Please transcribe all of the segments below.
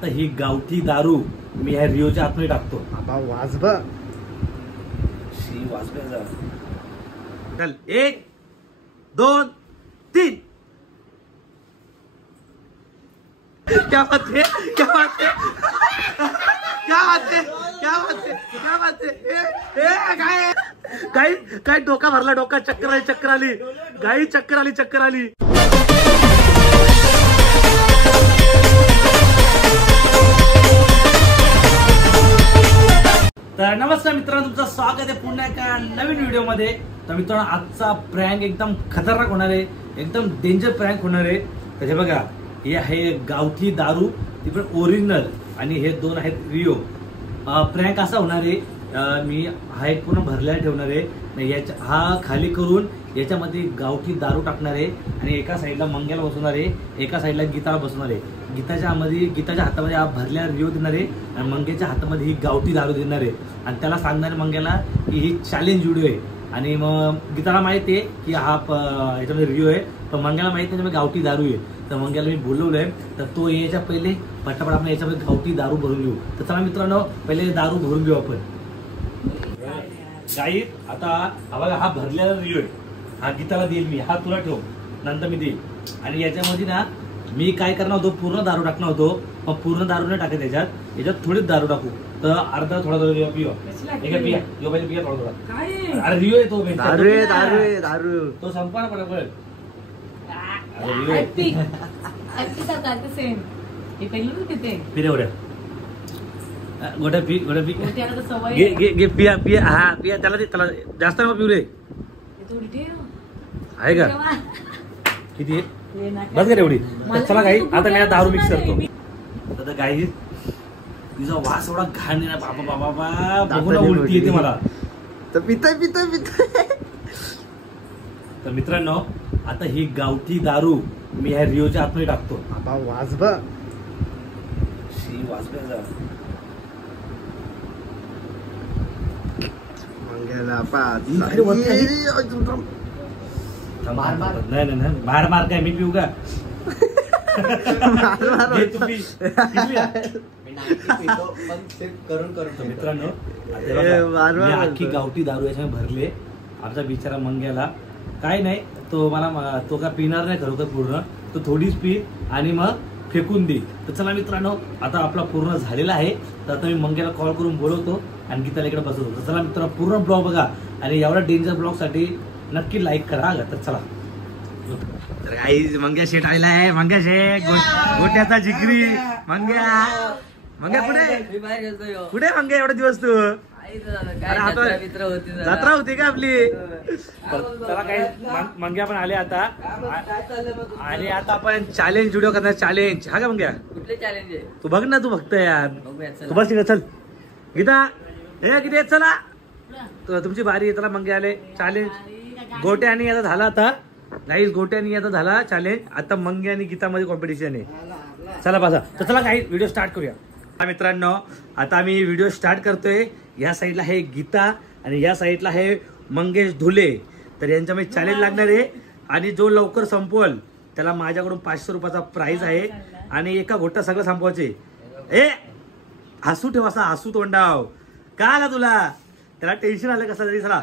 आता ही गावठी दारू मी ह्या रिओच्या आतमध्ये टाकतो. आबा वाजबा शी वाजबा. चल 1 2 3. क्या बात है, क्या बात है, क्या बात है, क्या बात है, क्या बात है. काय काय काय डोका भरला, डोका चक्कर आली, चक्कर आली गाई, चक्कर आली, चक्कर आली. तर नमस्कार मित्रांनो, तुमचं स्वागत आहे पुन्हा एका नवीन व्हिडिओ मध्ये. तर मित्रांनो, आजचा प्रँक एकदम खतरनाक होणार आहे, एकदम डेंजर प्रँक होणार आहे. तर हे बघा, हे आहे गावठी दारू, ती पण ओरिजिनल, आणि हे दोन आहेत रिओ. प्रँक असा होणार आहे, मी हा एक पूर्ण भरलेला ठेवणार आहे, याच्या हा खाली करून याच्यामध्ये गावठी दारू टाकणार आहे, आणि एका साईडला मंग्याला बसवणार आहे, एका साईडला गीताला बसवणार आहे. गीताच्या हातामध्ये हा भरलेला रिओ देणार आहे, आणि मंग्याच्या हातामध्ये ही गावठी दारू देणार आहे, आणि त्याला सांगणार मंग्याला की ही चॅलेंज व्हिडिओ आहे. आणि मग गीताला माहिती आहे की हा याच्यामध्ये रिओ आहे, पण मंग्याला माहिती आहे गावठी दारू आहे. तर मंग्याला मी बोलवलंय, तर तो याच्या पहिले पटापट आपण याच्यामध्ये गावठी दारू भरून घेऊ. तर चला मित्रांनो, पहिले दारू भरून घेऊ आपण. गाई आता हा भरलेला रिओ आहे, हा गीताला देईल मी, हा तुला ठेव, नंतर मी देईल. आणि याच्यामध्ये ना मी काय करणार होतो, पूर्ण दारू टाकणार होतो, पण पूर्ण दारू नाही टाकत याच्यात थोडीच दारू टाकू. तर अर्धा थोडा पिया पिया यो पाहिजे, पिया थोडा. अरे रिओ आहे तो, दारू तो संपा ना पडा. गोट्या पी घे, पिया पिया. हा पिया, त्याला जास्त पिऊ रे. आहे का किती आहे? बस का एवढी. चला गाई, आता मी दारू मिक्स करतो. आता गाई, तुझा वास एवढा घाण आहे ना बाबा, बघून उलटी येते मला. तर पितोय. तर मित्रांनो, आता ही गावठी दारू मी ह्या रिओच्या आतमध्ये टाकतो. आबा वाजबा शी वाजबा. नाही बाहेर काय मी पिऊ का? मित्रांनो, अख्खी गावठी दारू याच्यामध्ये भरले. आमचा बिचारा मंग्याला काय नाही, तो का पिणार नाही खरोखर पूर्ण, तो थोडीच पी आणि मग फेकून दे. तर चला मित्रांनो, आता आपला पूर्ण झालेला आहे. तर आता मी मंग्याला कॉल करून बोलवतो आणि गीताला इकडे बसवतो. तर चला मित्रांनो, पूर्ण ब्लॉग बघा, आणि एवढा डेंजर ब्लॉग साठी नक्की लाईक करा. तर चला. तर काही मंग्या शेट आलेला आहे, मंग्या शेट गोट्याचा जिगरी. मंग्या कुठे मंग्या एवढा दिवस तू? जत्रा होती का आपली? चला काही मंग्या पण आले आता, आणि आता आपण चॅलेंज व्हिडिओ करणार. चॅलेंज हा का मंग्या? कुठले चॅलेंज आहे? तू बघ ना, तू बघत यार, तू बस तिकडे. चल गीता, किती आहेत? चला तुमची बारी आहे. चला मंग्या आले. चॅलेंज गोट्यानी आता झाला. आता गाईज गोट्यानी आता झाला चॅलेंज. आता मंग्या आणि गीता मध्ये कॉम्पिटिशन आहे. चला बसा. तर चला काही व्हिडिओ स्टार्ट करूया. मित्रांनो, आता मी व्हिडिओ स्टार्ट करतोय. या साईडला आहे गीता आणि या साईडला आहे मंगेश धुले. तर यांच्यामध्ये चॅलेंज लागणार आहे, आणि जो लवकर संपवल त्याला माझ्याकडून 500 रुपयाचा प्राइज आहे, आणि एका घोटा सगळं संपवायचे. हसू ठेव, असा हसू तोंडाव. का आला तुला? त्याला टेन्शन आलं कसं तरी. चला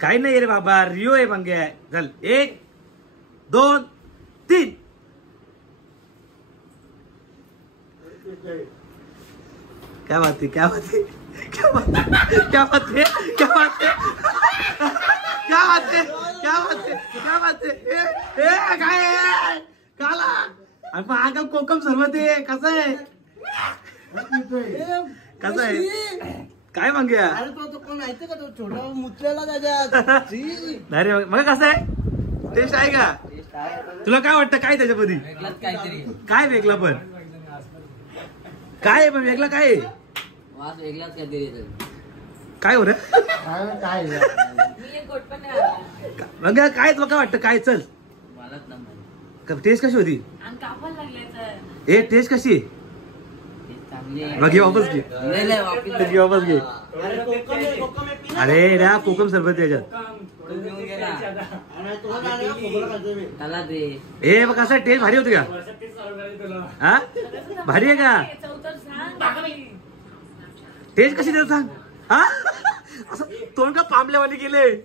काही नाही रे बाबा, रिओ आहे मंग्या. चल 1 2 3. क्या बात है, क्या बात है, क्या बात है, क्या बात है, क्या बात है, क्या बात है, क्या बात है, क्या बात है. काय काला आगल कोकम सरबत आहे. कसं आहे, कसं आहे, काय मंग्या? अरे तो कोण ऐकतं का? तो छोटा मुतलेला त्याच्यात. नाही रे मग, कसं आहे, टेस्ट आहे का? तुला काय वाटतं, काय त्याच्यामध्ये काय वेगळं? पण काय पण वेगळं काय काय हो रे? मग काय तुला काय वाटतं, काय? चल टेस्ट कशी होती? टेस्ट कशी? वापस घे. अरे रा कोकम सरबत त्याच्यात. मग कसं टेस्ट भारी होती का? हा भारी आहे का टेस्ट कशी देतो सांग हा असं तोंड का पांबल्यावानी गेले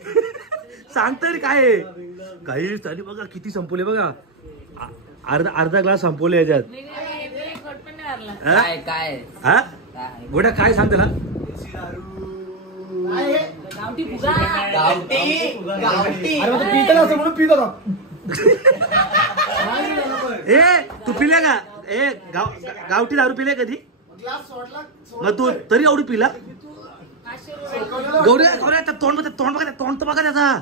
सांगता काय आहे काही तरी बघा किती संपवले बघा अर्धा ग्लास संपवले याच्यात हा गोट्या काय सांग त्याला ए तू पिल्या का ए गावठी दारू पिले कधी मग तू तरी एवढी पिला गौऱ्या गौऱ्या तोंड बघा तोंड तर बघा त्याचा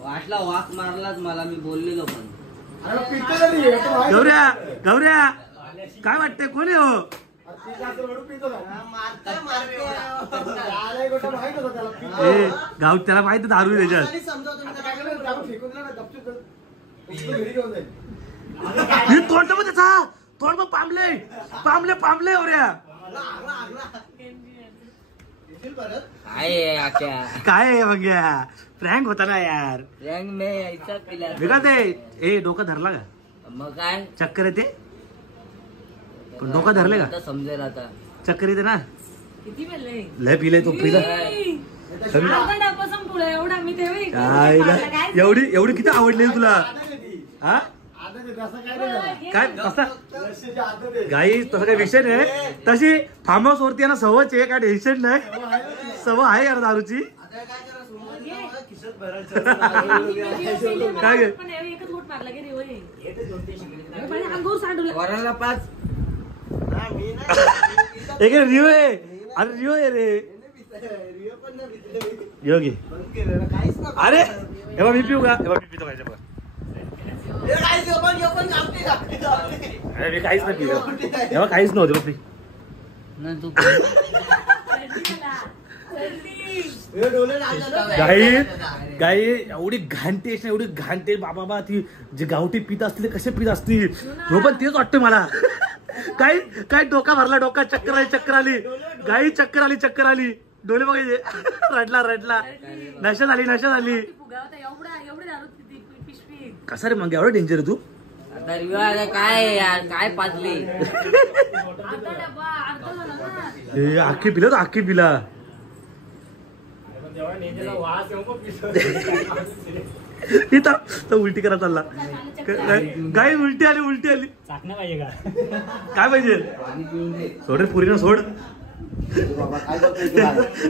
वाटला वाक मारलाच मला मी बोललेलो पण गौऱ्या गौऱ्या काय वाटतंय कोण आहे हो गाव त्याला माहिती दारू त्याच्यात तोंड बघ त्याचा तोंड बघ पांबले पांबले पांबले गौऱ्या काय मग प्रँक होता ना यार वेगळा ते ए डोकं धरला का मग काय चक्कर येते पण डोकं धरले का समजेल आता चक्कर येते ना किती पिले लय पिले तू पिला एवढी एवढी किती आवडली तुला हा काय कसा गाई तसं काही विषय नाही तशी फार्म हाऊस वरती ना सवच आहे काय टेन्शन नाही सवय आहे यार दारूची काय एक रिओ आहे अरे रिओ आहे रे योगी अरे एव्हा मी पिऊ का एव्हा मी पितो पाहिजे बघा अरे मी काहीच नाही पिलं एव्हा काहीच नव्हतं बघ गाई गाई एवढी घाण टेस्ट एवढी घाण टेस्ट बाबा ती जे गावठी पित असतील कसे पित असतील हो पण तेच वाटतं मला काय काय डोका भरला डोका चक्कर आली गाई चक्कर आली डोले बघायचे रडला नशा झाली कसा रे मग एवढं डेंजर आहे तू काय पाजली आखी पिला तो आखी पिला उलटी करा चालला गाई उलटी आली चाकणं पाहिजे का काय पाहिजे सोड रे पुरी ना सोड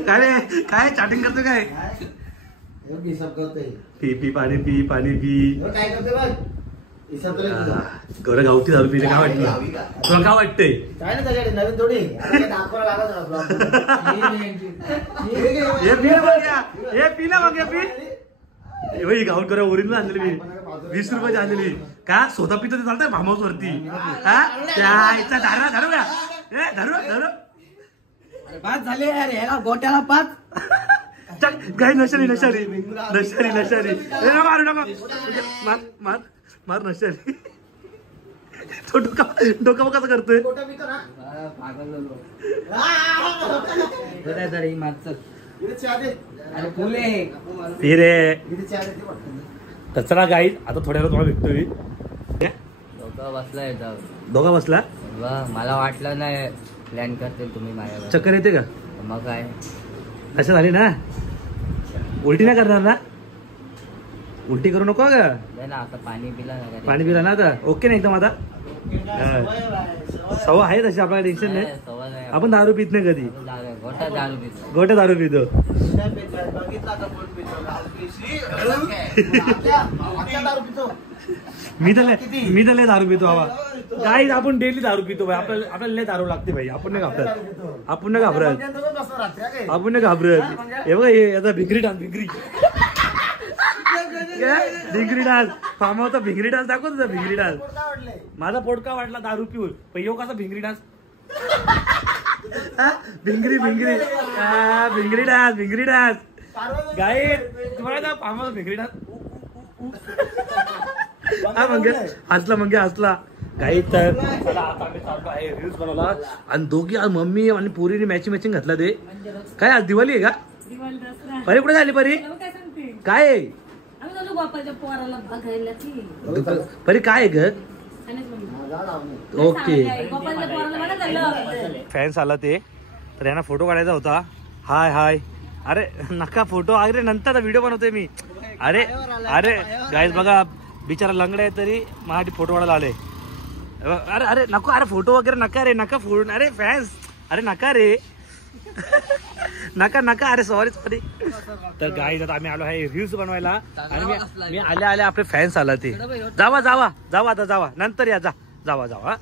काय रे काय चॅटिंग करतो काय पी पाणी पी गौरव गावठी दारू पिले काय वाटलं तुला काय वाटतंय काय ना त्याच्याकडे नवीन थोडी पिला मग पी गावठ करा ओरिजिनल आणलेली मी 20 रुपयाची आणलेली का स्वतः पितो ते चालतंय फार्म हाऊस वरती धरू पाच झाले यार ह्याला गोट्याला पाच काही नशारी मारू नका मार नशारी तो डोका कसं करतोय तर चला गाई आता थोड्या वेळा तुम्हाला भेटतोय दोघा बसला मला वाटलं नाही प्लॅन करते तुम्ही माझ्या चक्कर येते का मग काय कशा झाली ना उलटी नाही करणार ना उलटी करू नको का ना आता पाणी पिला ना आता ओके नाही एकदम आता सवय आहे तशी आपल्याला टेन्शन नाही आपण दारू पित नाही कधी गोट्या दारू पितो मी तर लय दारू पितो बाबा काही आपण डेली दारू पितो भाई आपल्याला लय दारू लागते भाई आपण नाही घाबरत हे बघा याचा भिंगरी डान्स फार्म हाऊसचा भिंगरी डान्स दाखव तुझा भिंगरी डान्स माझा पोटका वाटला दारू पिऊन पण येऊ कसा भिंगरी डान्स भिंगरी डान्स गाई तुम्हाला फार्म हाऊस भिंगरी डान्स हसला काही तर चला आता आम्ही चाललो आहे रील्स बनवला आणि दोघी आज मम्मी आणि पोरीने मॅचिंग घातला ते काय आज दिवाळी आहे का परी कुठे झाली परी काय चालू बापाच्या पोराला बघायला की परी काय आहे ग? ओके गोपालच्या पोराला बघा झालं. फॅन्स आला ते तर यांना फोटो काढायचा होता. हाय हाय अरे नका फोटो अरे नंतर व्हिडिओ बनवतोय मी. अरे अरे गाईज बघा बिचारा लंगडा आहे तरी माझ्यासाठी फोटो काढायला आले. अरे अरे नको अरे फोटो वगैरे नका रे नका फोन अरे फॅन्स अरे नका रे नका नका अरे सॉरी सॉरी. तर गाईज आता आम्ही आलो आहे रिव्ह्यूज बनवायला आणि मी आल्या आल्या आपले फॅन्स आला ते. जावा जावा जावा आता जावा नंतर या जावा जावा.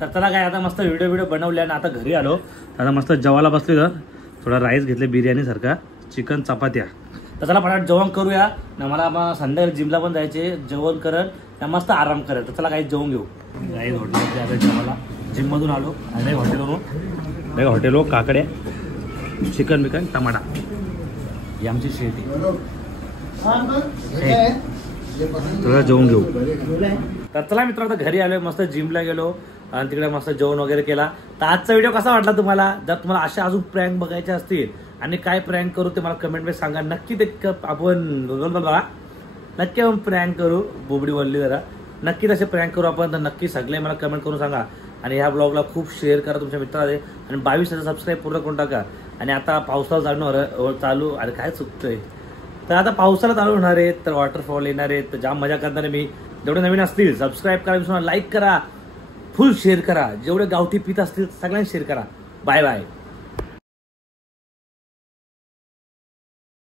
तर चला काय आता मस्त व्हिडिओ बनवले आणि आता घरी आलो. आता मस्त जेवायला बसले तर थोडा राईस घेतले बिर्याणी सारखा चिकन चपात्या. तर चला पटाट जेवण करूया ना. मला संध्याकाळी जिमला पण जायचे जेवण करत ना मस्त आराम करत. तर चला काही जेवण घेऊ. काही हॉटेल आता जेवायला जिम मधून आलो आणि हॉटेलवरून हॉटेल काकड्या चिकन बिकन टमाटा ही आमची शेती. थोडं जेवण घेऊ. तर चला मित्र आता घरी आलोय मस्त जिमला गेलो आणि तिकडे मस्त जेवण वगैरे केला. तर आजचा व्हिडिओ कसा वाटला तुम्हाला? जर तुम्हाला अशा अजून प्रँक बघायचे असतील आणि काय प्रँक करू ते मला कमेंटमध्ये सांगा. नक्की ते आपण प्रँक करू. बोबडी बोलली जरा नक्की तसे प्रँक करू आपण. तर नक्की सगळे मला कमेंट करून सांगा आणि ह्या ब्लॉगला खूप शेअर करा तुमच्या मित्रांना आणि 22,000 सबस्क्राईब पूर्ण करून टाका. आणि आता पावसाळा चालू अरे काय चुकतंय. तर आता पावसाला चालू होणार आहे तर वॉटरफॉल येणार आहे तर जाम मजा करणार आहे मी. जेवढे नवीन असतील सबस्क्राईब करा विसरू नका. लाईक करा फुल शेअर करा. जेवढे गावठी पीत असतील सगळ्यांनी शेअर करा. Bye bye.